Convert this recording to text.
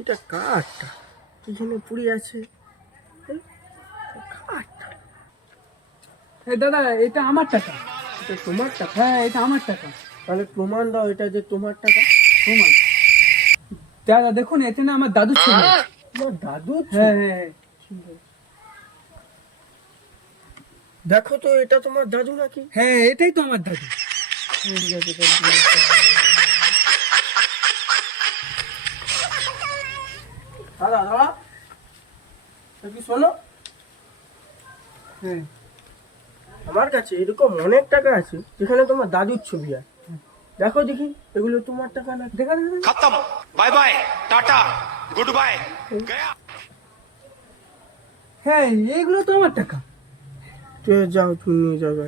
এটা কাঠটা এখানে পুড়ে আছে, কাঠটা। দাদা এটা আমার টাকা। এটা তোমার টাকা? হ্যাঁ এটা আমার টাকা। তাহলে প্রমাণ দাও এটা যে তোমার টাকা। প্রমাণ? দাদা দেখুন এতে না আমার দাদুর ছবি আছে। তোমার দাদু? হ্যাঁ হ্যাঁ হ্যাঁ। দেখো তো এটা তোমার দাদু নাকি? হ্যাঁ এটাই তো আমার দাদু। ঠিক আছে, দাদা দাদা কি শোনো, হ্যাঁ আমার কাছে এরকম অনেক টাকা আছে যেখানে তোমার দাদুর ছবি আছে। দেখো দেখি এগুলো তোমার টাকা না। দেখা দেখা। खत्म, bye bye, tata, good bye, गया। হ্যাঁ এইগুলো তো আমার টাকা। যাও, তুমি নিয়ে যাবে।